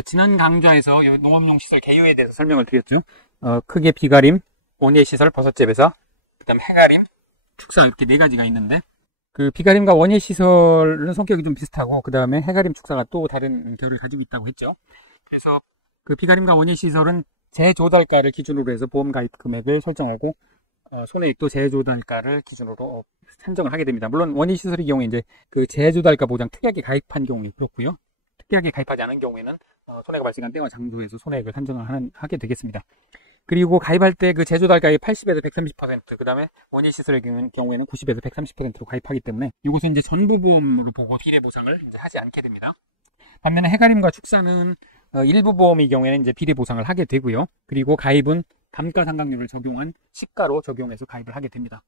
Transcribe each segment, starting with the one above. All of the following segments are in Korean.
지난 강좌에서 농업용 시설 개요에 대해서 설명을 드렸죠. 크게 비가림, 원예 시설, 버섯재배사, 그 다음 해가림, 축사 이렇게 네 가지가 있는데, 그 비가림과 원예 시설은 성격이 좀 비슷하고, 그 다음에 해가림 축사가 또 다른 결을 가지고 있다고 했죠. 그래서 그 비가림과 원예 시설은 재조달가를 기준으로 해서 보험 가입 금액을 설정하고, 손해액도 재조달가를 기준으로 산정을 하게 됩니다. 물론 원예 시설의 경우에 이제 그 재조달가 보장 특약에 가입한 경우에 그렇고요. 특약에 가입하지 않은 경우에는 손해가 발생한 때와 장소에서 손해액을 산정을 하게 되겠습니다. 그리고 가입할 때 그 제조달가의 80에서 130%, 그 다음에 원예 시설의 경우에는 90에서 130%로 가입하기 때문에 이것은 이제 전부 보험으로 보고 비례 보상을 이제 하지 않게 됩니다. 반면에 해가림과 축사는 일부 보험의 경우에는 이제 비례 보상을 하게 되고요. 그리고 가입은 감가상각률을 적용한 시가로 적용해서 가입을 하게 됩니다.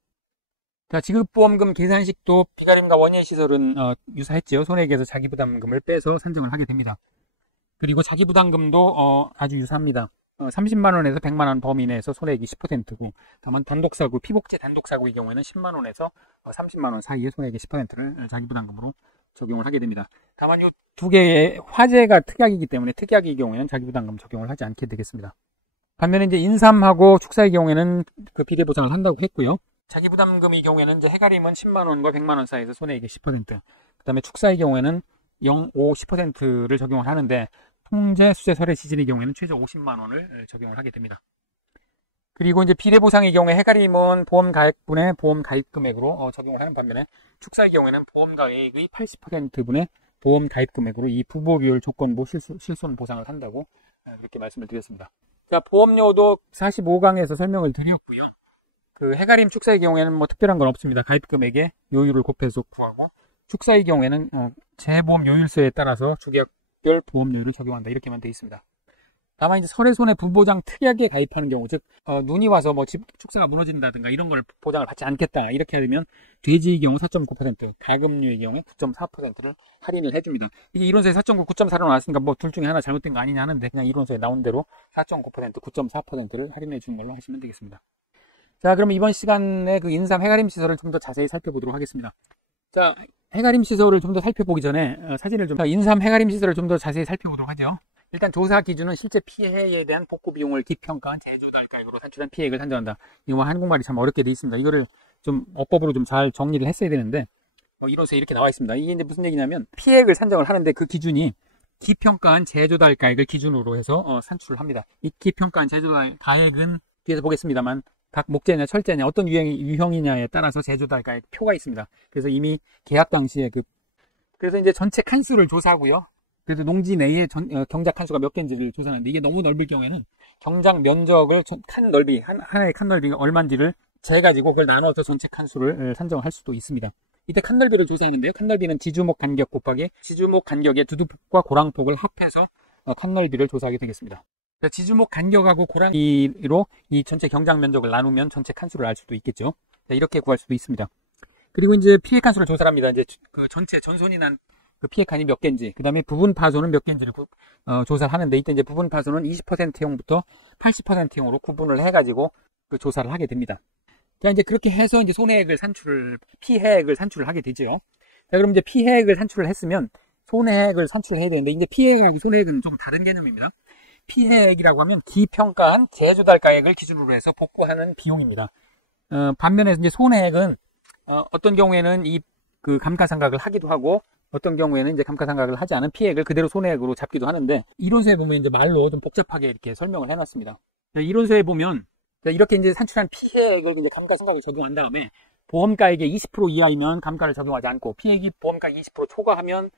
자, 지급보험금 계산식도 비가림과 원예 시설은 유사했죠. 손해액에서 자기부담금을 빼서 산정을 하게 됩니다. 그리고 자기부담금도 아주 유사합니다. 30만원에서 100만원 범위 내에서 손해액이 10%고, 다만 단독사고, 피복제 단독사고의 경우에는 10만원에서 30만원 사이의 손해액의 10%를 자기부담금으로 적용을 하게 됩니다. 다만 이 두 개의 화재가 특약이기 때문에 특약의 경우에는 자기부담금 적용을 하지 않게 되겠습니다. 반면에 이제 인삼하고 축사의 경우에는 그 비례 보상을 한다고 했고요. 자기부담금의 경우에는 이제 해가림은 10만원과 100만원 사이에서 손해액의 10%, 그 다음에 축사의 경우에는 0, 5, 10%를 적용을 하는데, 통제, 수재, 설해, 지진의 경우에는 최저 50만원을 적용을 하게 됩니다. 그리고 이제 비례 보상의 경우에 해가림은 보험 가액분의 보험 가입 금액으로 적용을 하는 반면에, 축사의 경우에는 보험 가액의 80%분의 보험 가입 금액으로 이 부보비율 조건부 실손 보상을 한다고 그렇게 말씀을 드렸습니다. 자, 보험료도 45강에서 설명을 드렸고요. 그 해가림 축사의 경우에는 뭐 특별한 건 없습니다. 가입 금액에 요율을 곱해서 구하고, 축사의 경우에는 재보험 요율서에 따라서 주계약별 보험료율을 적용한다 이렇게만 되어 있습니다. 다만 이제 설해손해 부보장 특약에 가입하는 경우, 즉 눈이 와서 뭐 집 축사가 무너진다든가 이런 걸 보장을 받지 않겠다 이렇게 하면 돼지의 경우 4.9%, 가금류의 경우에 9.4%를 할인을 해줍니다. 이게 이론서에 4.9, 9.4로 나왔으니까 뭐 둘 중에 하나 잘못된 거 아니냐 하는데, 그냥 이론서에 나온 대로 4.9%, 9.4%를 할인해 주는 걸로 하시면 되겠습니다. 자, 그럼 이번 시간에 그 인삼 해가림 시설을 좀 더 자세히 살펴보도록 하겠습니다. 자, 해가림 시설을 좀 더 살펴보기 전에 인삼 해가림 시설을 좀 더 자세히 살펴보도록 하죠. 일단 조사 기준은 실제 피해에 대한 복구 비용을 기평가한 제조달가액으로 산출한 피해액을 산정한다. 이거 뭐 한국말이 참 어렵게 돼 있습니다. 이거를 좀 어법으로 좀 잘 정리를 했어야 되는데, 이론서에 이렇게 나와 있습니다. 이게 이제 무슨 얘기냐면, 피해액을 산정을 하는데 그 기준이 기평가한 제조달가액을 기준으로 해서 산출을 합니다. 이 기평가한 제조달가액은 뒤에서 보겠습니다만, 각 목재냐 철재냐 어떤 유형이냐에 따라서 제조달가액 표가 있습니다. 그래서 이미 계약 당시에 그래서 이제 전체 칸수를 조사하고요. 그래서 농지 내에 경작 칸수가 몇 개인지를 조사하는데, 이게 너무 넓을 경우에는 경작 면적을 칸 넓이, 하나의 칸 넓이가 얼마인지를 재가지고 그걸 나눠서 전체 칸수를 산정할 수도 있습니다. 이때 칸 넓이를 조사하는데요. 칸 넓이는 지주목 간격 곱하기 지주목 간격의 두두폭과 고랑폭을 합해서 칸 넓이를 조사하게 되겠습니다. 지주목 간격하고 고랑이로 이 전체 경작 면적을 나누면 전체 칸수를 알 수도 있겠죠. 이렇게 구할 수도 있습니다. 그리고 이제 피해 칸수를 조사를 합니다. 이제 그 전체 전손이 난 그 피해 칸이 몇 개인지, 그 다음에 부분 파손은 몇 개인지를 조사를 하는데, 이때 이제 부분 파손은 20%형부터 80%형으로 구분을 해가지고 그 조사를 하게 됩니다. 자, 이제 그렇게 해서 이제 피해액을 산출을 하게 되죠. 자, 그럼 이제 피해액을 산출을 했으면 손해액을 산출해야 되는데, 이제 피해액하고 손해액은 좀 다른 개념입니다. 피해액이라고 하면 기평가한 제조달가액을 기준으로 해서 복구하는 비용입니다. 반면에 이제 손해액은 어떤 경우에는 그 감가상각을 하기도 하고, 어떤 경우에는 이제 감가상각을 하지 않은 피해액을 그대로 손해액으로 잡기도 하는데, 이론서에 보면 이제 말로 좀 복잡하게 이렇게 설명을 해놨습니다. 이론서에 보면 이렇게 이제 산출한 피해액을 이제 감가상각을 적용한 다음에, 보험가액의 20% 이하이면 감가를 적용하지 않고, 피해액이 보험가액 20%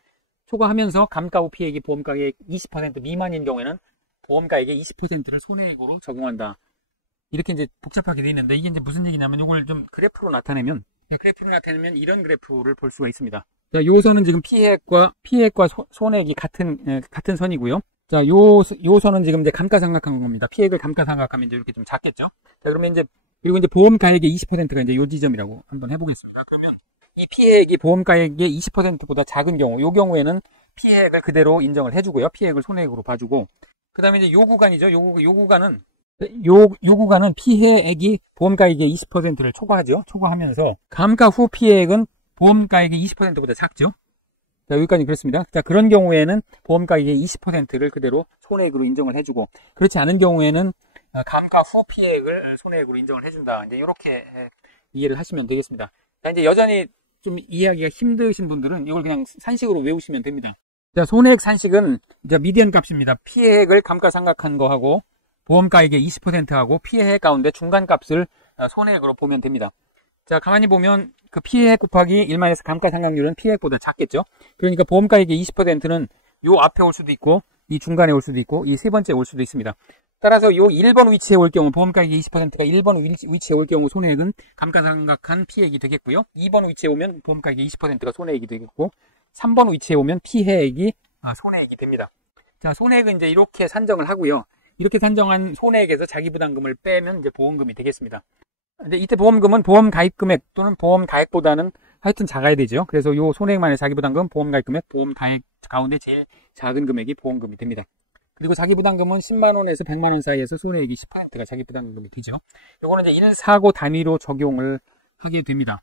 초과하면서 감가 후 피해액이 보험가액 20% 미만인 경우에는 보험가액의 20%를 손해액으로 적용한다. 이렇게 이제 복잡하게 되어 있는데, 이게 이제 무슨 얘기냐면, 이걸 좀 그래프로 나타내면 이런 그래프를 볼 수가 있습니다. 자, 요 선은 지금 피해액과 손해액이 같은 선이고요. 자, 요 선은 지금 이제 감가상각한 겁니다. 피해액을 감가상각하면 이제 이렇게 좀 작겠죠. 자, 그러면 그리고 이제 보험가액의 20%가 이제 요 지점이라고 한번 해보겠습니다. 그러면 이 피해액이 보험가액의 20%보다 작은 경우, 요 경우에는 피해액을 그대로 인정을 해주고요. 피해액을 손해액으로 봐주고, 그 다음에 이제 요 구간이죠. 요 구간은 피해액이 보험가액의 20%를 초과하죠. 초과하면서 감가 후 피해액은 보험가액의 20%보다 작죠. 자, 여기까지 그렇습니다. 자, 그런 경우에는 보험가액의 20%를 그대로 손해액으로 인정을 해주고, 그렇지 않은 경우에는 감가 후 피해액을 손해액으로 인정을 해준다. 이제 이렇게 이해를 하시면 되겠습니다. 자, 이제 여전히 좀 이해하기가 힘드신 분들은 이걸 그냥 산식으로 외우시면 됩니다. 자, 손해액 산식은 이제 미디언 값입니다. 피해액을 감가상각한 거하고 보험가액의 20%하고 피해액 가운데 중간값을 손해액으로 보면 됩니다. 자, 가만히 보면 그 피해액 곱하기 1만에서 감가상각률은 피해액보다 작겠죠. 그러니까 보험가액의 20%는 요 앞에 올 수도 있고 이 중간에 올 수도 있고 이 세 번째 올 수도 있습니다. 따라서 요 1번 위치에 올 경우 보험가액의 20%가 1번 위치에 올 경우 손해액은 감가상각한 피해액이 되겠고요. 2번 위치에 오면 보험가액의 20%가 손해액이 되겠고 3번 위치에 오면 피해액이 손해액이 됩니다. 자, 손해액은 이제 이렇게 산정을 하고요. 이렇게 산정한 손해액에서 자기부담금을 빼면 이제 보험금이 되겠습니다. 근데 이때 보험금은 보험 가입 금액 또는 보험 가액보다는 하여튼 작아야 되죠. 그래서 요 손해액만의 자기부담금, 보험 가입 금액, 보험 가액 가운데 제일 작은 금액이 보험금이 됩니다. 그리고 자기부담금은 10만원에서 100만원 사이에서 손해액이 10%가 자기부담금이 되죠. 요거는 이제 인사고 단위로 적용을 하게 됩니다.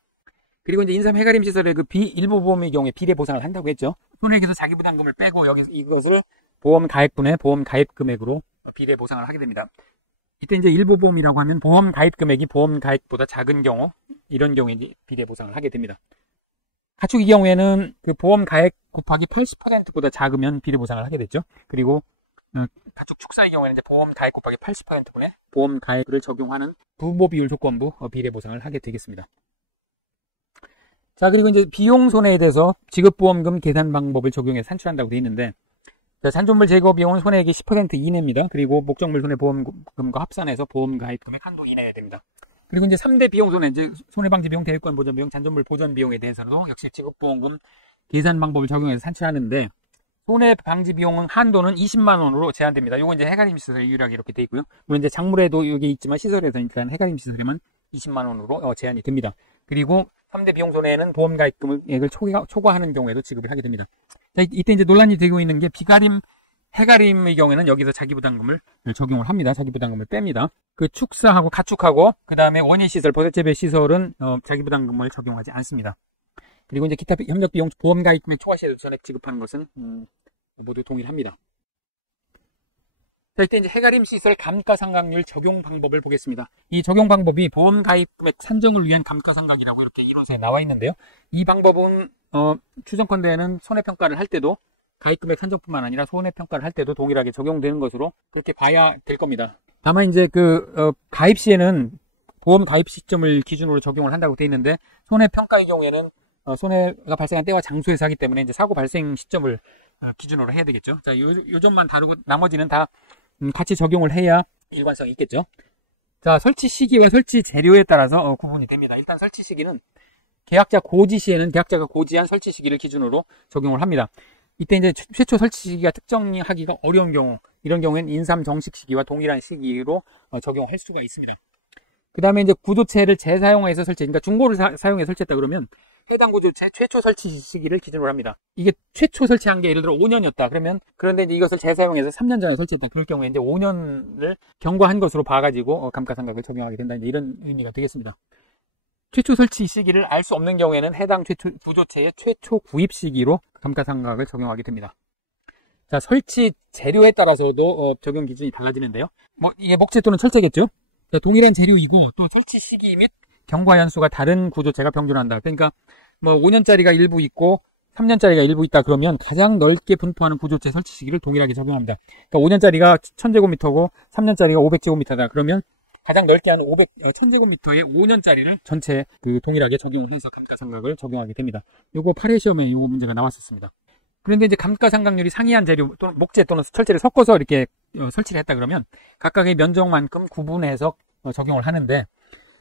그리고 이제 인삼 해가림 시설의 그 일부 보험의 경우에 비례 보상을 한다고 했죠. 손해액에서 자기부담금을 빼고 여기서 이것을 보험 가액분의 보험 가입 금액으로 비례 보상을 하게 됩니다. 이때 이제 일부 보험이라고 하면 보험 가입 금액이 보험 가액보다 작은 경우, 이런 경우에 이제 비례 보상을 하게 됩니다. 가축의 경우에는 그 보험 가액 곱하기 80%보다 작으면 비례 보상을 하게 됐죠. 그리고 가축 축사의 경우에는 이제 보험 가액 곱하기 80%분의 보험 가액을 적용하는 부모 비율 조건부 비례 보상을 하게 되겠습니다. 자, 그리고 이제 비용 손해에 대해서 지급보험금 계산 방법을 적용해서 산출한다고 되어 있는데, 자, 산촌물 제거 비용은 손해액이 10% 이내입니다. 그리고 목적물 손해보험금과 합산해서 보험 가입 금액 한도 이내야 됩니다. 그리고 이제 3대 비용 손해, 이제 손해방지 비용, 대유권 보전 비용, 잔존물 보전 비용에 대해서도 역시 지급보험금 계산 방법을 적용해서 산출하는데, 손해방지 비용은 한도는 20만원으로 제한됩니다. 요거 이제 해가림 시설에 유일하게 이렇게 되어 있고요. 물론 이제 작물에도 이게 있지만 시설에서 일단 해가림 시설에만 20만원으로 제한이 됩니다. 그리고 3대 비용 손해에는 보험 가입 금액을 초과하는 경우에도 지급을 하게 됩니다. 자, 이때 이제 논란이 되고 있는 게 비가림, 해가림의 경우에는 여기서 자기부담금을 적용을 합니다. 자기부담금을 뺍니다. 그 축사하고 가축하고 그 다음에 원예시설, 버섯재배 시설은 자기부담금을 적용하지 않습니다. 그리고 이제 기타 협력 비용, 보험 가입 금액 초과 시에도 전액 지급하는 것은 모두 동일합니다. 자, 이때 이제 해가림 시설 감가상각률 적용 방법을 보겠습니다. 이 적용 방법이 보험 가입 금액 산정을 위한 감가상각이라고 이렇게 이론서에 나와 있는데요. 이 방법은 추정컨대는 손해평가를 할 때도 가입 금액 산정뿐만 아니라 손해평가를 할 때도 동일하게 적용되는 것으로 그렇게 봐야 될 겁니다. 다만 이제 가입 시에는 보험 가입 시점을 기준으로 적용을 한다고 되어 있는데, 손해평가의 경우에는 손해가 발생한 때와 장소에서 하기 때문에 이제 사고 발생 시점을 기준으로 해야 되겠죠. 자, 요 점만 다루고 나머지는 다 같이 적용을 해야 일관성이 있겠죠. 자, 설치 시기와 설치 재료에 따라서 구분이 됩니다. 일단 설치 시기는 계약자 고지 시에는 계약자가 고지한 설치 시기를 기준으로 적용을 합니다. 이때 이제 최초 설치 시기가 특정하기가 어려운 경우, 이런 경우에는 인삼 정식 시기와 동일한 시기로 적용할 수가 있습니다. 그 다음에 이제 구조체를 재사용해서 설치, 그러니까 중고를 사용해서 설치했다 그러면 해당 구조체 최초 설치 시기를 기준으로 합니다. 이게 최초 설치한 게 예를 들어 5년이었다. 그런데 이제 이것을 재사용해서 3년 전에 설치했다. 그럴 경우에 이제 5년을 경과한 것으로 봐가지고 감가상각을 적용하게 된다. 이제 이런 의미가 되겠습니다. 최초 설치 시기를 알 수 없는 경우에는 해당 구조체의 최초 구입 시기로 감가상각을 적용하게 됩니다. 자, 설치 재료에 따라서도 적용 기준이 달라지는데요. 이게 목재 또는 철제겠죠. 자, 동일한 재료이고 또 설치 시기 및 경과 연수가 다른 구조체가 병존한다. 그러니까 5년짜리가 일부 있고 3년짜리가 일부 있다 그러면 가장 넓게 분포하는 구조체 설치 시기를 동일하게 적용합니다. 그러니까 5년짜리가 1000제곱미터고 3년짜리가 500제곱미터다. 그러면 가장 넓게 하는 1000제곱미터의 5년짜리를 전체 동일하게 적용을 해서 감가상각을 적용하게 됩니다. 요거 8회 시험에 요 문제가 나왔었습니다. 그런데 이제 감가상각률이 상이한 재료 또는 목재 또는 철제를 섞어서 이렇게 설치를 했다 그러면 각각의 면적만큼 구분해서 적용을 하는데,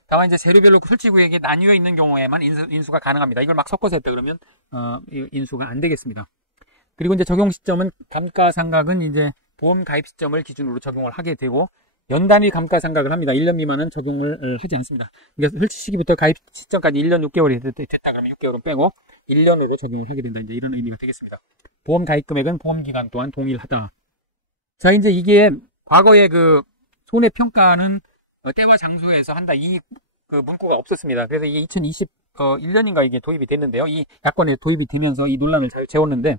다만 이제 재료별로 설치 구역에 나뉘어 있는 경우에만 인수가 가능합니다. 이걸 막 섞어서 했다 그러면 인수가 안 되겠습니다. 그리고 이제 적용 시점은 감가상각은 이제 보험 가입 시점을 기준으로 적용을 하게 되고 연단위 감가상각을 합니다. 1년 미만은 적용을 하지 않습니다. 그러니까 설치 시기부터 가입 시점까지 1년 6개월이 됐다 그러면 6개월은 빼고 1년으로 적용을 하게 된다. 이제 이런 의미가 되겠습니다. 보험 가입 금액은 보험 기간 또한 동일하다. 자, 이제 이게 과거에 손해평가는 때와 장소에서 한다. 이 문구가 없었습니다. 그래서 이게 1년인가 이게 도입이 됐는데요. 이 약관에 도입이 되면서 이 논란을 잘 재웠는데,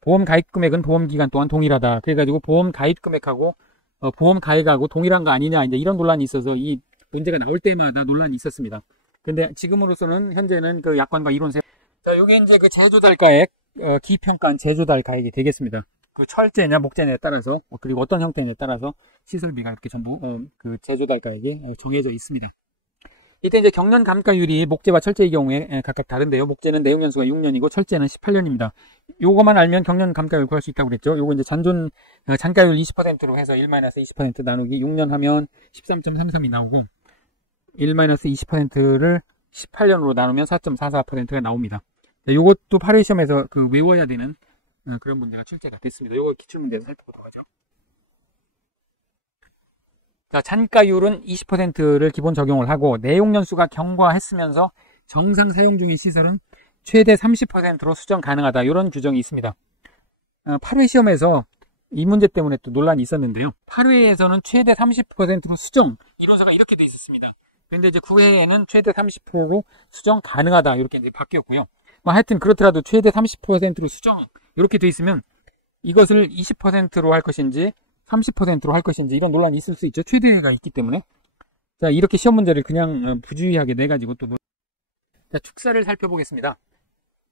보험 가입 금액은 보험 기간 동안 동일하다. 그래가지고 보험 가입 금액하고 보험 가액하고 동일한 거 아니냐, 이제 이런 논란이 있어서 이 문제가 나올 때마다 논란이 있었습니다. 근데 지금으로서는 현재는 그 약관과 이론세. 자, 요게 이제 그 제조달가액, 기평가한 제조달가액이 되겠습니다. 그 철제냐 목재냐에 따라서, 그리고 어떤 형태냐에 따라서 시설비가 이렇게 전부 그 제조달가액이 정해져 있습니다. 이때 이제 경련 감가율이 목재와 철제의 경우에 각각 다른데요. 목재는 내용 연수가 6년이고 철제는 18년입니다. 요거만 알면 경련 감가율 구할 수 있다고 그랬죠. 요거 이제 잔가율 20%로 해서 1-20% 나누기 6년 하면 13.33이 나오고, 1-20%를 18년으로 나누면 4.44%가 나옵니다. 요것도 8회 시험에서 그 외워야 되는 그런 문제가 출제가 됐습니다. 요거 기출문제에서 살펴보도록 하죠. 자, 잔가율은 20%를 기본 적용을 하고, 내용연수가 경과했으면서 정상 사용 중인 시설은 최대 30%로 수정 가능하다. 이런 규정이 있습니다. 8회 시험에서 이 문제 때문에 또 논란이 있었는데요. 8회에서는 최대 30%로 수정, 이론서가 이렇게 돼 있었습니다. 그런데 이제 9회에는 최대 30%로 수정 가능하다. 이렇게 이제 바뀌었고요. 하여튼 그렇더라도 최대 30%로 수정, 이렇게 돼 있으면 이것을 20%로 할 것인지 30%로 할 것인지 이런 논란이 있을 수 있죠. 최대가 있기 때문에. 자, 이렇게 시험 문제를 그냥 부주의하게 내가지고 또 자, 축사를 살펴보겠습니다.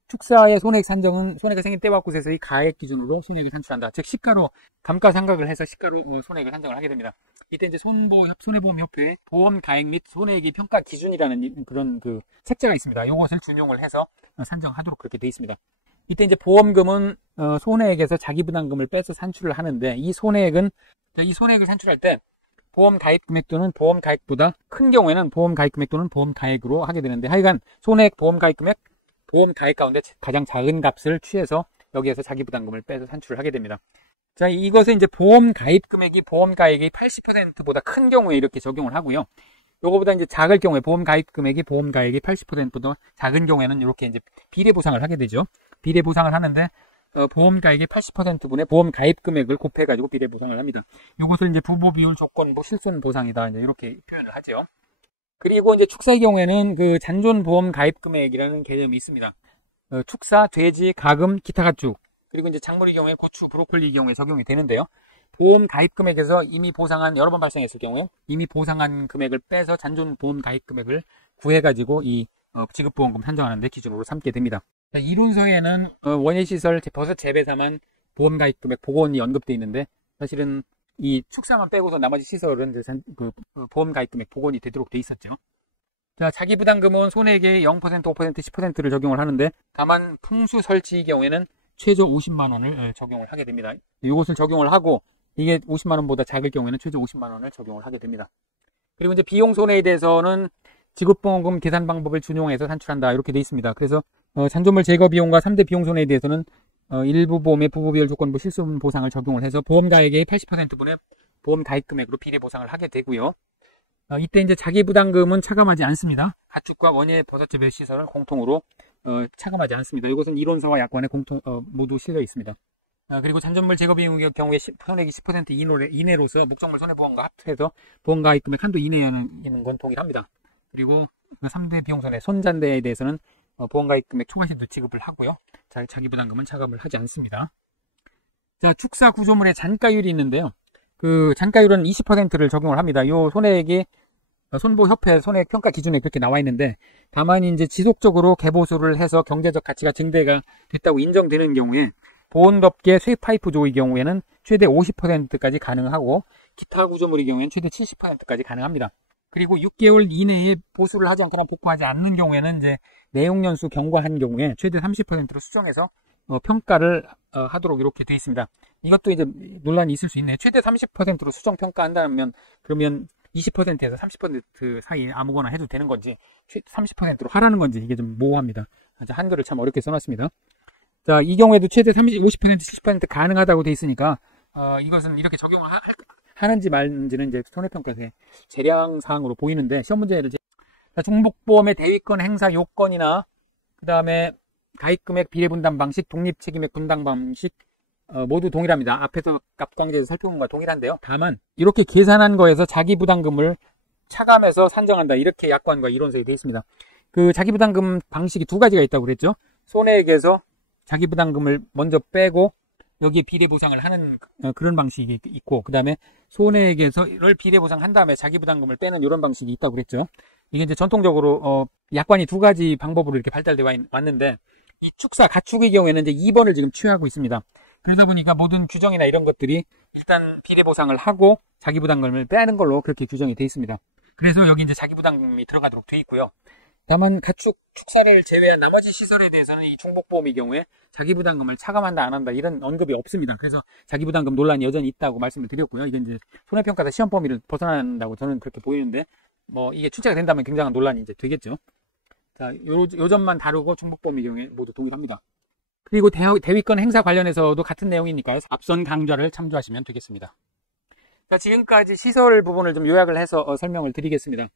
축사의 손해액 산정은 손해가 생긴 때와 곳에서의 가액 기준으로 손해액을 산출한다. 즉 시가로 감가상각을 해서 시가로 손해액을 산정을 하게 됩니다. 이때 이제 손해보험협회의 보험 가액 및 손해액의 평가 기준이라는 그런 그 책자가 있습니다. 이것을 준용을 해서 산정하도록 그렇게 되어 있습니다. 이때 이제 보험금은 손해액에서 자기부담금을 빼서 산출을 하는데, 이 손해액을 산출할 때 보험 가입 금액 또는 보험 가액보다 큰 경우에는 보험 가입 금액 또는 보험 가액으로 하게 되는데, 하여간 손해액, 보험 가입 금액, 보험 가액 가운데 가장 작은 값을 취해서 여기에서 자기부담금을 빼서 산출을 하게 됩니다. 자, 이것은 이제 보험 가입 금액이 보험 가액의 80%보다 큰 경우에 이렇게 적용을 하고요. 요거보다 이제 작을 경우에 보험 가입 금액이 보험 가액이 80%보다 작은 경우에는 이렇게 이제 비례 보상을 하게 되죠. 비례 보상을 하는데 보험 가액의 80%분의 보험 가입 금액을 곱해가지고 비례 보상을 합니다. 이것을 이제 부보 비율 조건부 실손 보상이다, 이제 이렇게 표현을 하죠. 그리고 이제 축사의 경우에는 그 잔존 보험 가입 금액이라는 개념이 있습니다. 축사, 돼지, 가금, 기타 가축, 그리고 이제 작물의 경우에 고추, 브로콜리의 경우에 적용이 되는데요. 보험 가입 금액에서 이미 보상한, 여러 번 발생했을 경우에 이미 보상한 금액을 빼서 잔존 보험 가입 금액을 구해가지고 이 지급보험금 산정하는 데 기준으로 삼게 됩니다. 자, 이론서에는 원예시설 버섯 재배사만 보험 가입 금액 복원이 언급되어 있는데, 사실은 이 축사만 빼고서 나머지 시설은 이제 보험 가입 금액 복원이 되도록 되어 있었죠. 자, 자기부담금은 손해액의 0%, 5%, 10%를 적용을 하는데, 다만 풍수 설치의 경우에는 최저 50만 원을 적용을 하게 됩니다. 이것을 적용을 하고, 이게 50만 원보다 작을 경우에는 최저 50만 원을 적용을 하게 됩니다. 그리고 이제 비용 손해에 대해서는 지급보험금 계산 방법을 준용해서 산출한다, 이렇게 되어 있습니다. 그래서 잔존물 제거 비용과 3대 비용 손해에 대해서는 일부 보험의 부보 비율 조건부 실손 보상을 적용을 해서 보험 가액의 80%분의 보험 가입 금액으로 비례 보상을 하게 되고요. 이때 이제 자기부담금은 차감하지 않습니다. 가축과 원예 버섯 재배 시설은 공통으로 차감하지 않습니다. 이것은 이론서와 약관에 모두 실려 있습니다. 그리고 잔존물 제거 비용의 경우에 손해액이 10% 이내로서 묵정물 손해보험과 합해서 보험 가입 금액 한도 이내에 있는 건 동일합니다. 그리고 3대 비용 손해 손잔대에 대해서는 보험 가입 금액 초과시도 지급을 하고요. 자기부담금은 차감을 하지 않습니다. 자, 축사 구조물의 잔가율이 있는데요. 그 잔가율은 20%를 적용을 합니다. 이 손해액이 손보협회 손해액 평가 기준에 그렇게 나와 있는데, 다만 이제 지속적으로 개보수를 해서 경제적 가치가 증대가 됐다고 인정되는 경우에 보온덮개 쇠파이프 조의 경우에는 최대 50%까지 가능하고, 기타 구조물의 경우에는 최대 70%까지 가능합니다. 그리고 6개월 이내에 보수를 하지 않거나 복구하지 않는 경우에는 이제 내용연수 경과한 경우에 최대 30%로 수정해서 평가를 하도록 이렇게 되어 있습니다. 이것도 이제 논란이 있을 수 있네요. 최대 30%로 수정 평가한다면 그러면 20%에서 30% 사이에 아무거나 해도 되는 건지 30%로 하라는 건지 이게 좀 모호합니다. 한글을 참 어렵게 써놨습니다. 자, 이 경우에도 최대 50%, 70% 가능하다고 되어 있으니까 이것은 이렇게 적용을 하는지 말는지는 이제 손해평가서의 재량사항으로 보이는데, 시험 문제를 중복보험의 대위권 행사 요건이나 그 다음에 가입금액 비례분담 방식, 독립책임액 분담 방식 모두 동일합니다. 앞에서 값광제에서 살펴본 것과 동일한데요. 다만 이렇게 계산한 거에서 자기부담금을 차감해서 산정한다, 이렇게 약관과 이론서에 되어 있습니다. 그 자기부담금 방식이 두 가지가 있다고 그랬죠. 손해액에서 자기부담금을 먼저 빼고 여기에 비례보상을 하는 그런 방식이 있고, 그 다음에 손해액에서를 비례보상한 다음에 자기부담금을 빼는 이런 방식이 있다고 그랬죠. 이게 이제 전통적으로 약관이 두 가지 방법으로 이렇게 발달되어 왔는데, 이 축사, 가축의 경우에는 이제 2번을 지금 취하고 있습니다. 그러다 보니까 모든 규정이나 이런 것들이 일단 비례보상을 하고 자기부담금을 빼는 걸로 그렇게 규정이 되어 있습니다. 그래서 여기 이제 자기부담금이 들어가도록 되어 있고요. 다만 가축, 축사를 제외한 나머지 시설에 대해서는 이 중복보험의 경우에 자기부담금을 차감한다 안 한다 이런 언급이 없습니다. 그래서 자기부담금 논란이 여전히 있다고 말씀을 드렸고요. 이게 이제 손해평가사 시험 범위를 벗어난다고 저는 그렇게 보이는데, 뭐 이게 출제가 된다면 굉장한 논란이 이제 되겠죠. 자, 요 점만 다루고 중복보험의 경우에 모두 동일합니다. 그리고 대위권 행사 관련해서도 같은 내용이니까요. 앞선 강좌를 참조하시면 되겠습니다. 자, 지금까지 시설 부분을 좀 요약을 해서 설명을 드리겠습니다.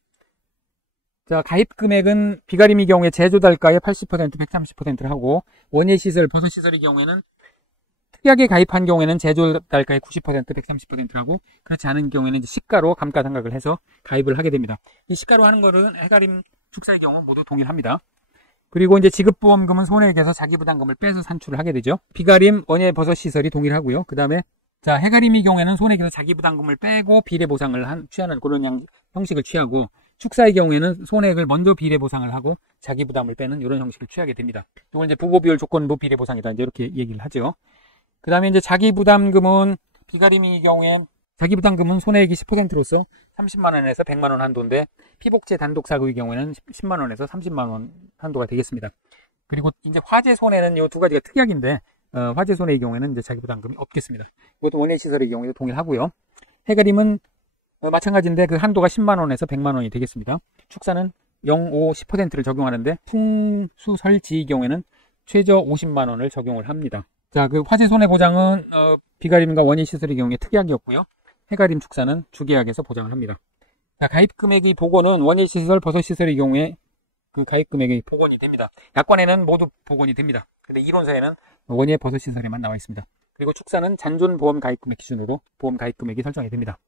자, 가입 금액은 비가림의 경우에 제조달가의 80%, 130%를 하고, 원예시설, 버섯시설의 경우에는 특이하게 가입한 경우에는 제조달가의 90%, 130%를 하고, 그렇지 않은 경우에는 이제 시가로 감가상각을 해서 가입을 하게 됩니다. 이 시가로 하는 거는 해가림 축사의 경우 모두 동일합니다. 그리고 이제 지급보험금은 손해액에서 자기부담금을 빼서 산출을 하게 되죠. 비가림, 원예버섯시설이 동일하고요. 그 다음에 자, 해가림의 경우에는 손해액에서 자기부담금을 빼고 비례보상을 취하는 그런 형식을 취하고, 축사의 경우에는 손해액을 먼저 비례보상을 하고 자기부담을 빼는 이런 형식을 취하게 됩니다. 이걸 이제 부보비율 조건부 비례보상이다 이제 이렇게 얘기를 하죠. 그 다음에 이제 자기부담금은 비가림의 경우엔 자기부담금은 손해액이 10%로서 30만원에서 100만원 한도인데, 피복제 단독사고의 경우에는 10만원에서 30만원 한도가 되겠습니다. 그리고 이제 화재 손해는 이 두 가지가 특약인데, 화재 손해의 경우에는 이제 자기부담금이 없겠습니다. 이것도 원예시설의 경우에도 동일하고요. 해가림은 마찬가지인데 그 한도가 10만원에서 100만원이 되겠습니다. 축사는 0, 5, 10%를 적용하는데, 풍수설지의 경우에는 최저 50만원을 적용을 합니다. 자, 그 화재 손해 보장은 비가림과 원예시설의 경우에 특약이었고요. 해가림 축사는 주계약에서 보장을 합니다. 자, 가입 금액의 복원은 원예시설, 버섯시설의 경우에 그 가입 금액의 복원이 됩니다. 약관에는 모두 복원이 됩니다. 근데 이론서에는 원예 버섯시설에만 나와 있습니다. 그리고 축사는 잔존보험 가입 금액 기준으로 보험 가입 금액이 설정이 됩니다.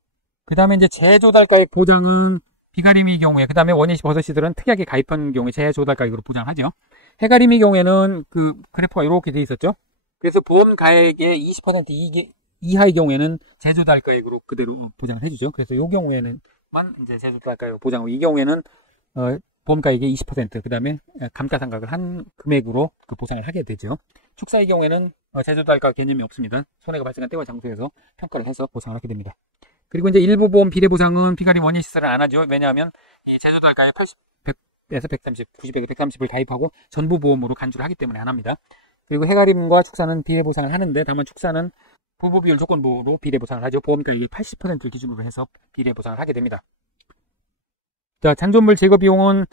그 다음에 이제 재조달가액 보장은 비가림의 경우에, 그 다음에 원예 버섯시설은 특약에 가입한 경우에 재조달가액으로 보장하죠. 해가림의 경우에는 그 그래프가 이렇게 돼 있었죠. 그래서 보험 가액의 20% 이하의 경우에는 재조달가액으로 그대로 보장을 해주죠. 그래서 이 경우에는만 이제 재조달가액 보장하고, 이 경우에는 보험 가액의 20%, 그 다음에 감가상각을 한 금액으로 그 보상을 하게 되죠. 축사의 경우에는 재조달가 개념이 없습니다. 손해가 발생한 때와 장소에서 평가를 해서 보상을 하게 됩니다. 그리고 이제 일부 보험 비례보상은 비가림 원예시설은 안 하죠. 왜냐하면 이 제조달가에 100에서 130, 90에서 130을 가입하고 전부 보험으로 간주를 하기 때문에 안 합니다. 그리고 해가림과 축사는 비례보상을 하는데, 다만 축사는 부보비율 조건부로 비례보상을 하죠. 보험가액의 80%를 기준으로 해서 비례보상을 하게 됩니다. 자, 잔존물 제거 비용은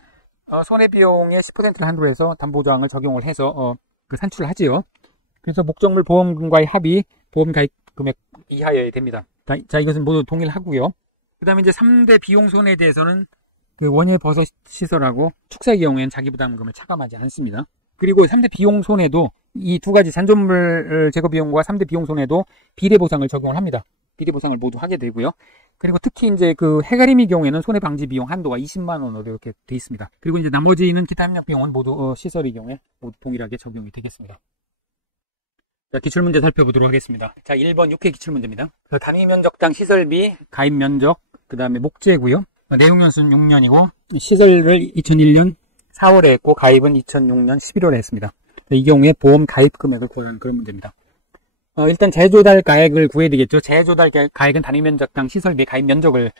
손해비용의 10%를 한도로 해서 담보조항을 적용을 해서 그 산출을 하지요. 그래서 목적물 보험금과의 합이 보험 가입 금액 이하여야 됩니다. 자, 이것은 모두 동일하고요. 그 다음에 이제 3대 비용 손해에 대해서는 그 원예 버섯 시설하고 축사의 경우에는 자기부담금을 차감하지 않습니다. 그리고 3대 비용 손해도 이 두 가지 잔존물 제거 비용과 3대 비용 손해도 비례보상을 적용을 합니다. 비례보상을 모두 하게 되고요. 그리고 특히 이제 그 해가림의 경우에는 손해방지 비용 한도가 20만원으로 이렇게 되어 있습니다. 그리고 이제 나머지는 기타 협력 비용은 모두 시설의 경우에 모두 동일하게 적용이 되겠습니다. 자, 기출문제 살펴보도록 하겠습니다. 자, 1번 6회 기출문제입니다. 단위면적당 시설비, 가입면적, 그 다음에 목재고요. 내용연수는 6년이고, 시설을 2001년 4월에 했고, 가입은 2006년 11월에 했습니다. 이 경우에 보험 가입 금액을 구하는 그런 문제입니다. 일단 재조달 가액을 구해야 되겠죠. 재조달 가액은 단위면적당 시설비 가입 면적을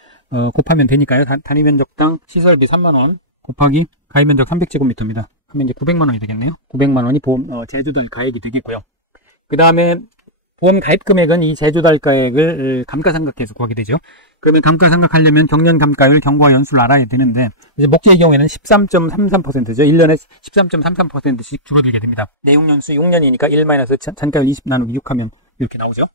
곱하면 되니까요. 단위면적당 시설비 3만원 곱하기 가입면적 300제곱미터입니다. 하면 이제 900만원이 되겠네요. 900만원이 보험 재조달 가액이 되겠고요. 그 다음에 보험 가입 금액은 이 재조달가액을 감가상각해서 구하게 되죠. 그러면 감가상각하려면 경년 감가율, 경과 연수를 알아야 되는데, 이제 목재의 경우에는 13.33%죠. 1년에 13.33%씩 줄어들게 됩니다. 내용연수 6년이니까 1 잔가율 20 나누기 6하면 이렇게 나오죠.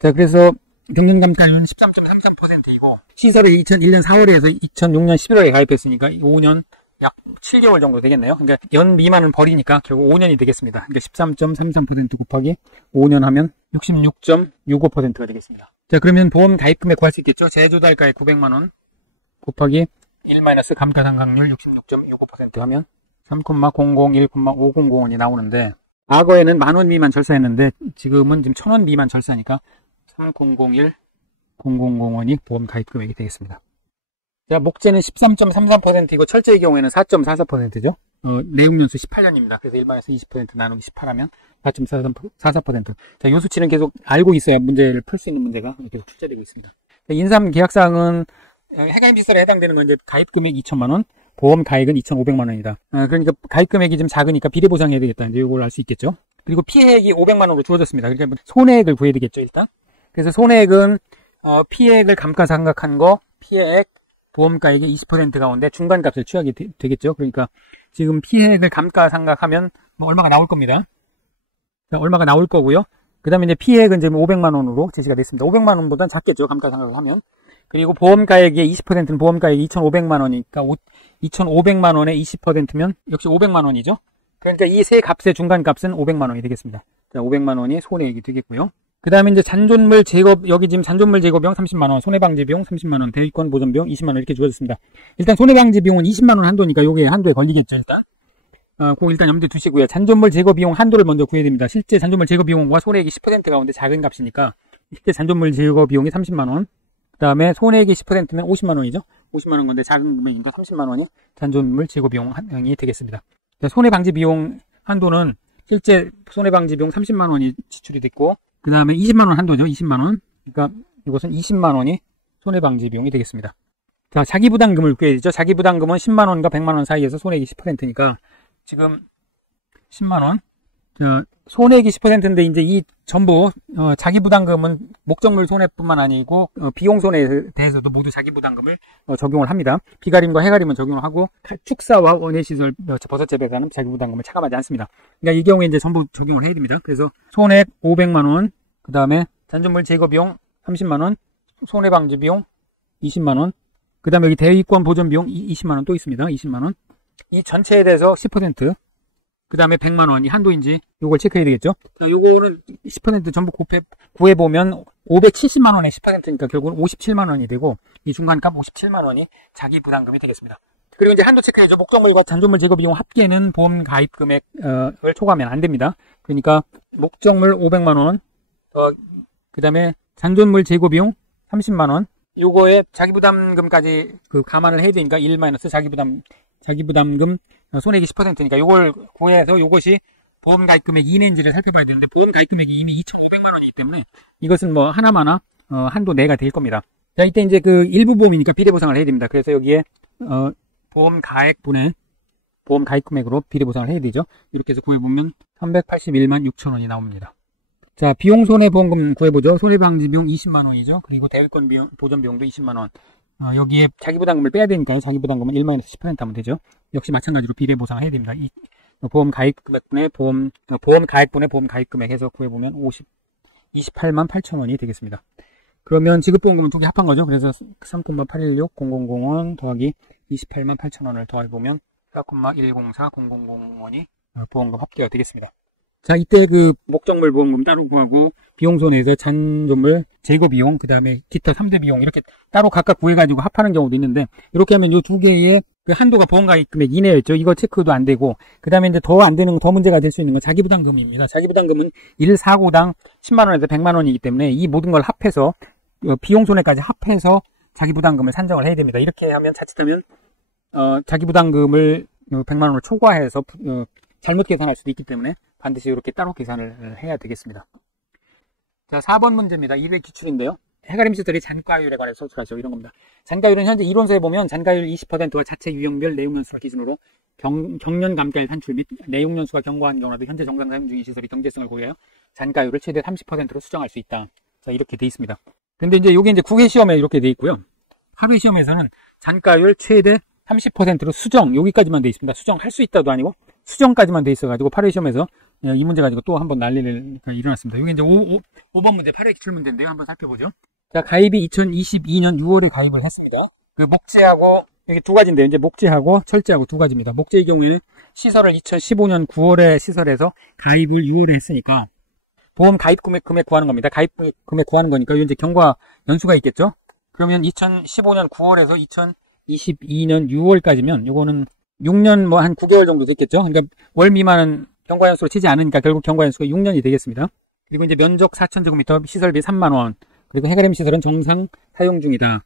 자, 그래서 경년 감가율은 13.33%이고, 시설을 2001년 4월에 해서 2006년 11월에 가입했으니까 5년 약 7개월 정도 되겠네요. 그러니까 연 미만은 버리니까 결국 5년이 되겠습니다. 그러니까 13.33% 곱하기 5년 하면 66.65%가 되겠습니다. 자, 그러면 보험 가입 금액 구할 수 있겠죠? 재조달가액 900만원 곱하기 1 감가상각률 66.65% 하면 3,001,500원이 나오는데, 과거에는 10,000원 미만 절사했는데, 지금은 지금 1,000원 미만 절사니까, 4,001,000원이 보험 가입 금액이 되겠습니다. 자, 목재는 13.33%이고, 철제의 경우에는 4.44%죠. 내용연수 18년입니다. 그래서 1만에서 20% 나누기 18하면 4.44%. 자, 요 수치는 계속 알고 있어야 문제를 풀 수 있는 문제가 계속 출제되고 있습니다. 자, 인삼 계약사항은 해가림 시설에 해당되는 건 이제 가입 금액 2,000만원, 보험 가액은 2,500만원이다. 그러니까 가입 금액이 좀 작으니까 비례 보상해야 되겠다. 이제 이걸 알 수 있겠죠. 그리고 피해액이 500만원으로 주어졌습니다. 그러니까 손해액을 구해야 되겠죠, 일단. 그래서 손해액은, 피해액을 감가상각한 거, 피해액, 보험가액의 20% 가운데 중간값을 취하게 되겠죠. 그러니까 지금 피해액을 감가상각하면 뭐 얼마가 나올 겁니다. 자, 얼마가 나올 거고요. 그 다음에 이제 피해액은 지금 500만원으로 제시가 됐습니다. 500만원보다는 작겠죠, 감가상각을 하면. 그리고 보험가액의 20%는 보험가액이 2,500만원이니까 2,500만원의 20%면 역시 500만원이죠. 그러니까 이 세 값의 중간값은 500만원이 되겠습니다. 자, 500만원이 손해액이 되겠고요. 그 다음에 이제 잔존물 제거, 여기 지금 잔존물 제거 비용 30만원, 손해방지 비용 30만원, 대위권 보전 비용 20만원 이렇게 주어졌습니다. 일단 손해방지 비용은 20만원 한도니까 요게 한도에 걸리겠죠, 일단. 그거 일단 염두에 두시고요. 잔존물 제거 비용 한도를 먼저 구해야 됩니다. 실제 잔존물 제거 비용과 손해액이 10% 가운데 작은 값이니까, 실제 잔존물 제거 비용이 30만원, 그 다음에 손해액이 10%면 50만원이죠. 50만원 건데 작은 금액이니까 30만원이 잔존물 제거 비용이 되겠습니다. 자, 손해방지 비용 한도는 실제 손해방지 비용 30만원이 지출이 됐고, 그 다음에 20만원 한도죠. 20만원. 그러니까 이것은 20만원이 손해방지 비용이 되겠습니다. 자, 자기부담금을 구해야 되죠. 자기부담금은 10만원과 100만원 사이에서 손해액이 10%니까 지금 10만원. 자, 손해액이 10%인데 이제 이 전부 자기부담금은 목적물 손해뿐만 아니고 비용 손해에 대해서도 모두 자기부담금을 적용을 합니다. 비가림과 해가림은 적용을 하고 축사와 원예시설 버섯재배사는 자기부담금을 차감하지 않습니다. 그러니까 이 경우에 이제 전부 적용을 해야 됩니다. 그래서 손해액 500만원, 그 다음에 잔존물 제거 비용 30만원, 손해방지 비용 20만원, 그 다음에 여기 대위권 보전 비용 20만원 또 있습니다. 20만원. 이 전체에 대해서 10%, 그 다음에 100만원이 한도인지 요걸 체크해야 되겠죠. 자, 요거는 10% 전부 구해보면 570만원의 10%니까 결국은 57만원이 되고 이 중간값 57만원이 자기 부담금이 되겠습니다. 그리고 이제 한도 체크해야죠. 목적물과 잔존물 제거 비용 합계는 보험 가입 금액을 초과하면 안 됩니다. 그러니까 목적물 500만원, 그 다음에 잔존물 제거 비용 30만원, 요거에 자기 부담금까지 감안을 해야 되니까 1 자기부담금 손해액이 10%니까 요걸 구해서 요것이 보험 가입 금액 이내인지를 살펴봐야 되는데 보험 가입 금액이 이미 2,500만원이기 때문에 이것은 뭐 하나마나 한도 내가 될 겁니다. 자, 이때 이제 그 일부 보험이니까 비례보상을 해야 됩니다. 그래서 여기에 보험 가액분의 보험 가입 금액으로 비례보상을 해야 되죠. 이렇게 해서 구해보면 381만 6천원이 나옵니다. 자, 비용 손해보험금 구해보죠. 손해방지 비용 20만원이죠. 그리고 대위권 비용, 보전 비용도 20만원. 여기에 자기부담금을 빼야 되니까요. 자기부담금은 1-10% 하면 되죠. 역시 마찬가지로 비례 보상을 해야 됩니다. 이 보험 가입 금액분의 보험 가액분의 보험 가입 금액 해서 구해보면 28만 8천원이 되겠습니다. 그러면 지급보험금은 두 개 합한 거죠. 그래서 3,816,000원 더하기 28만 8천원을 더해보면 4,104,000원이 보험금 합계가 되겠습니다. 자, 이때 그 목적물 보험금 따로 구하고 비용 손해에서 잔존물 제거 비용, 그 다음에 기타 3대 비용 이렇게 따로 각각 구해가지고 합하는 경우도 있는데 이렇게 하면 이 두 개의 그 한도가 보험가입 금액 이내였죠. 이거 체크도 안 되고 그 다음에 이제 더 안 되는 더 문제가 될 수 있는 건 자기부담금입니다. 자기부담금은 1사고당 10만원에서 100만원이기 때문에 이 모든 걸 합해서 비용 손해까지 합해서 자기부담금을 산정을 해야 됩니다. 이렇게 하면 자칫하면 자기부담금을 100만원을 초과해서 잘못 계산할 수도 있기 때문에 반드시 이렇게 따로 계산을 해야 되겠습니다. 자, 4번 문제입니다. 1회 기출인데요. 해가림 시설의 잔가율에 관해서 소출하시오. 이런 겁니다. 잔가율은 현재 이론서에 보면 잔가율 20%와 자체 유형별 내용연수를 기준으로 경련 감가율 산출 및 내용연수가 경과한 경우라도 현재 정상 사용 중인 시설이 경제성을 고려하여 잔가율을 최대 30%로 수정할 수 있다. 자, 이렇게 돼 있습니다. 근데 이제 요게 이제 국회 시험에 이렇게 돼 있고요. 하루의 시험에서는 잔가율 최대 30%로 수정, 여기까지만 돼 있습니다. 수정할 수 있다도 아니고 수정까지만 돼 있어가지고 8회 시험에서 이 문제 가지고 또 한번 난리가 일어났습니다. 이게 이제 5번 문제, 8회 기출 문제인데요. 한번 살펴보죠. 자, 가입이 2022년 6월에 가입을 했습니다. 그 목재하고, 이게 두 가지인데요. 이제 목재하고 철제하고 두 가지입니다. 목재의 경우에는 시설을 2015년 9월에 시설해서 가입을 6월에 했으니까 보험 가입 금액 구하는 겁니다. 가입 금액 구하는 거니까 이제 경과 연수가 있겠죠? 그러면 2015년 9월에서 2022년 6월까지면 요거는 6년 뭐 한 9개월 정도 됐겠죠. 그러니까 월 미만은 경과연수로 치지 않으니까 결국 경과연수가 6년이 되겠습니다. 그리고 이제 면적 4,000제곱미터, 시설비 3만원, 그리고 해가림 시설은 정상 사용 중이다.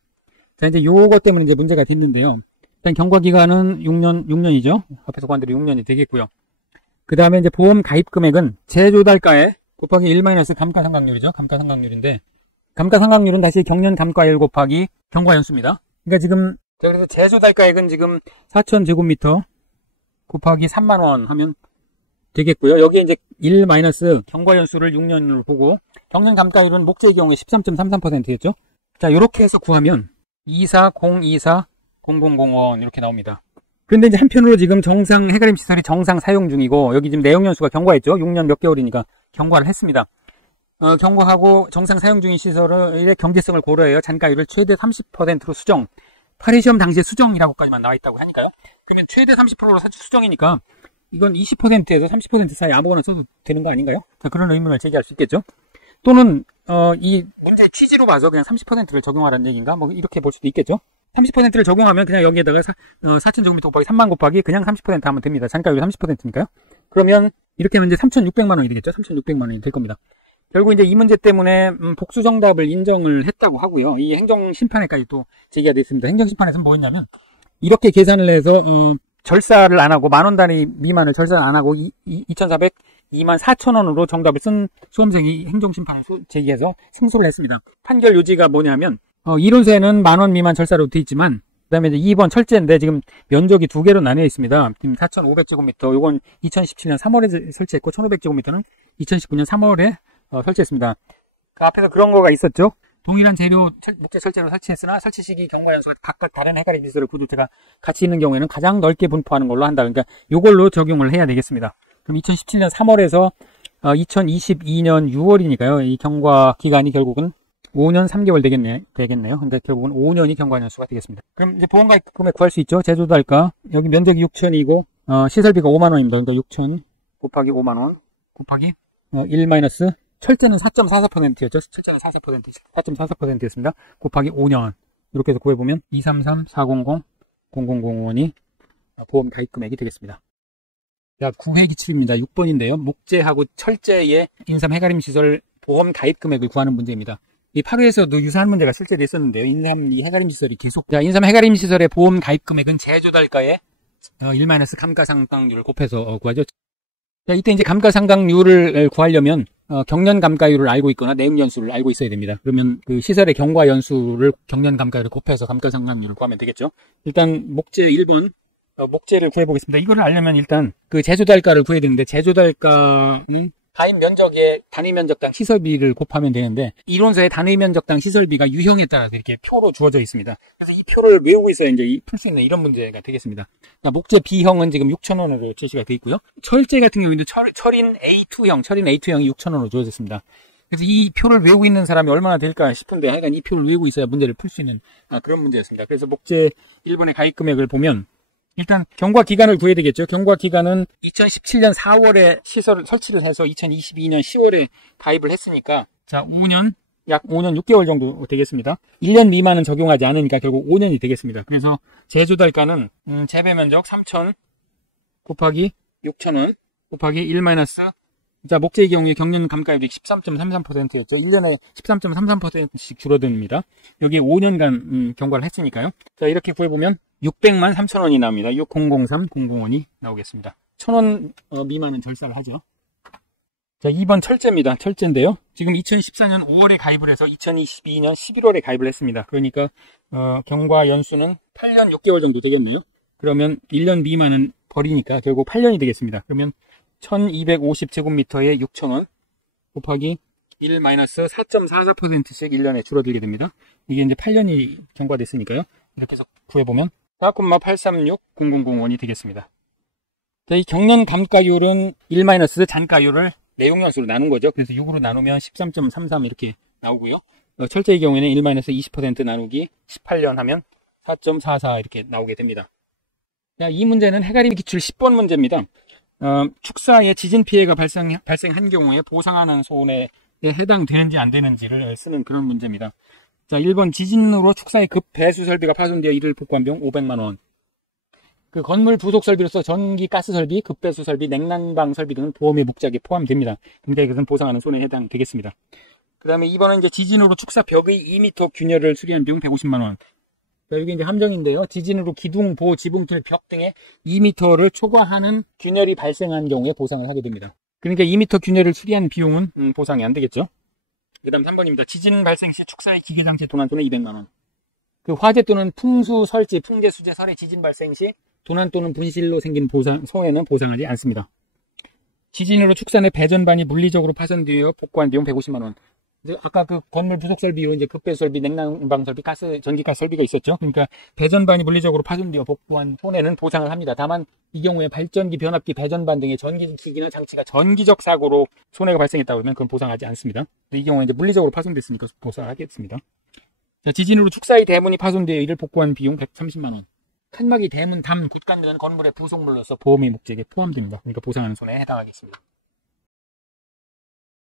자, 이제 요것 때문에 이제 문제가 됐는데요. 일단 경과기간은 6년이죠. 앞에서 보한 대로 6년이 되겠고요. 그 다음에 이제 보험 가입 금액은 제조달가에 곱하기 1 감가상각률이죠. 감가상각률인데, 감가상각률은 다시 경년 감가율 곱하기 경과연수입니다. 그러니까 지금, 그래서 제조달가액은 지금 4,000제곱미터 곱하기 3만원 하면 되겠고요. 여기에 이제 1 경과연수를 6년으로 보고, 경년 감가율은 목재의 경우에 13.33%였죠. 자, 요렇게 해서 구하면 240240001 이렇게 나옵니다. 그런데 이제 한편으로 지금 정상 해가림 시설이 정상 사용 중이고, 여기 지금 내용연수가 경과했죠. 6년 몇 개월이니까 경과를 했습니다. 경과하고 정상 사용 중인 시설의 경제성을 고려해요. 잔가율을 최대 30%로 수정. 파리 시험 당시에 수정이라고까지만 나와 있다고 하니까요. 그러면 최대 30%로 사실 수정이니까 이건 20%에서 30% 사이 아무거나 써도 되는 거 아닌가요? 자, 그런 의문을 제기할 수 있겠죠. 또는 이 문제 취지로 봐서 그냥 30%를 적용하라는 얘기인가? 뭐 이렇게 볼 수도 있겠죠. 30%를 적용하면 그냥 여기에다가 4,000제곱미터 곱하기 3만 곱하기 그냥 30% 하면 됩니다. 잔가율이 30%니까요. 그러면 이렇게 하면 이제 3,600만 원이 되겠죠. 3,600만 원이 될 겁니다. 결국 이제 이 문제 때문에 복수 정답을 인정을 했다고 하고요. 이 행정심판에까지 또 제기가 됐습니다. 행정심판에서는 뭐였냐면 이렇게 계산을 해서 절사를 안 하고 만원 단위 미만을 절사를 안 하고 2,400,000원으로 정답을 쓴 수험생이 행정심판을 제기해서 승소를 했습니다. 판결 요지가 뭐냐면 이론서에는 만원 미만 절사로 돼 있지만 그 다음에 이제 2번 철제인데 지금 면적이 두 개로 나뉘어 있습니다. 지금 4,500제곱미터 요건 2017년 3월에 설치했고 1,500제곱미터는 2019년 3월에 설치했습니다. 그 앞에서 그런 거가 있었죠. 동일한 재료 목재 철제로 설치했으나 설치 시기 경과연수가 각각 다른 해가림 시설의 구조체가 같이 있는 경우에는 가장 넓게 분포하는 걸로 한다. 그러니까 요걸로 적용을 해야 되겠습니다. 그럼 2017년 3월에서 2022년 6월이니까요. 이 경과 기간이 결국은 5년 3개월 되겠네요. 그러니까 결국은 5년이 경과연수가 되겠습니다. 그럼 이제 보험가입 금액 구할 수 있죠. 제조달가 여기 면적이 6,000이고 시설비가 5만 원입니다. 그러니까 6,000 곱하기 5만 원 곱하기 1 철제는 4.44%였죠. 철제가 4.44%였습니다. 곱하기 5년. 이렇게 해서 구해보면 233-400-0001이 보험 가입 금액이 되겠습니다. 자, 9회 기출입니다. 6번인데요. 목재하고 철제의 인삼 해가림 시설 보험 가입 금액을 구하는 문제입니다. 이 8회에서도 유사한 문제가 실제로 있었는데요. 인삼 이 해가림 시설이 계속. 자, 인삼 해가림 시설의 보험 가입 금액은 제조달가에 1 감가상각률을 곱해서 구하죠. 자, 이때 이제 감가상각률을 구하려면 경년 감가율을 알고 있거나 내용연수를 알고 있어야 됩니다. 그러면 그 시설의 경과연수를 경년 감가율을 곱해서 감가상각률을 구하면 되겠죠. 일단 목재 1번 목재를 구해보겠습니다. 이거를 알려면 일단 그 제조달가를 구해야 되는데 제조달가는 가입 면적의 단위 면적당 시설비를 곱하면 되는데 이론서의 단위 면적당 시설비가 유형에 따라서 이렇게 표로 주어져 있습니다. 그래서 이 표를 외우고 있어야 이제 풀 수 있는 이런 문제가 되겠습니다. 그러니까 목재 B형은 지금 6,000원으로 제시가 되어 있고요. 철제 같은 경우에는 철인 A2형이 6,000원으로 주어졌습니다. 그래서 이 표를 외우고 있는 사람이 얼마나 될까 싶은데 하여간 이 표를 외우고 있어야 문제를 풀 수 있는 그런 문제였습니다. 그래서 목재 1번의 가입 금액을 보면 일단 경과 기간을 구해야 되겠죠. 경과 기간은 2017년 4월에 시설을 설치를 해서 2022년 10월에 가입을 했으니까 자 5년 약 5년 6개월 정도 되겠습니다. 1년 미만은 적용하지 않으니까 결국 5년이 되겠습니다. 그래서 제조달가는 재배 면적 3,000 곱하기 6,000원 곱하기 1 자 목재의 경우에 경년 감가율이 13.33%였죠. 1년에 13.33%씩 줄어듭니다. 여기에 5년간 경과를 했으니까요. 자 이렇게 구해보면 600만 3천원이 나옵니다. 6003-001이 나오겠습니다. 1,000원 미만은 절사를 하죠. 자 2번 철제입니다. 철제인데요. 지금 2014년 5월에 가입을 해서 2022년 11월에 가입을 했습니다. 그러니까 경과 연수는 8년 6개월 정도 되겠네요. 그러면 1년 미만은 버리니까 결국 8년이 되겠습니다. 그러면 1250제곱미터에 6,000원 곱하기 1 4.44%씩 1년에 줄어들게 됩니다. 이게 이제 8년이 경과됐으니까요. 이렇게 해서 구해보면 4,836-0001이 되겠습니다. 자, 이 경년 감가율은 1 잔가율을 내용연수로 나눈 거죠. 그래서 6으로 나누면 13.33 이렇게 나오고요. 철제의 경우에는 1 20% 나누기 18년 하면 4.44 이렇게 나오게 됩니다. 자, 이 문제는 해가림 기출 10번 문제입니다. 축사에 지진 피해가 발생한 경우에 보상하는 손해에 해당되는지 안 되는지를 쓰는 그런 문제입니다. 자, 1번 지진으로 축사의 급 배수 설비가 파손되어 이를 복구한 비용 500만 원. 그 건물 부속 설비로서 전기, 가스 설비, 급배수 설비, 냉난방 설비 등은 보험의 목적에 포함됩니다. 그러니까 이것은 보상하는 손해에 해당되겠습니다. 그 다음에 2번은 이제 지진으로 축사 벽의 2m 균열을 수리한 비용 150만원. 여기 이제 함정인데요. 지진으로 기둥, 보, 지붕틀, 벽 등에 2m를 초과하는 균열이 발생한 경우에 보상을 하게 됩니다. 그러니까 2m 균열을 수리한 비용은 보상이 안 되겠죠. 그 다음 3번입니다. 지진 발생 시 축사의 기계장치 도난 또는 200만원. 그 화재 또는 풍수, 설치, 풍재, 수재, 설해 지진 발생 시 도난 또는 분실로 생긴 손해는 보상하지 않습니다. 지진으로 축사 내 배전반이 물리적으로 파손되어 복구한 비용 150만원. 아까 그 건물 부속 설비로 이제 급배수 설비, 냉난방 설비, 가스, 전기가스 설비가 있었죠. 그러니까 배전반이 물리적으로 파손되어 복구한 손해는 보상을 합니다. 다만 이 경우에 발전기, 변압기, 배전반 등의 전기기기나 장치가 전기적 사고로 손해가 발생했다고 하면 그건 보상하지 않습니다. 근데 이 경우에 이제 물리적으로 파손됐으니까 보상을 하겠습니다. 자, 지진으로 축사의 대문이 파손되어 이를 복구한 비용 130만원. 칸막이, 대문, 담, 굿간 등은 건물의 부속물로서 보험의 목적에 포함됩니다. 그러니까 보상하는 손해에 해당하겠습니다.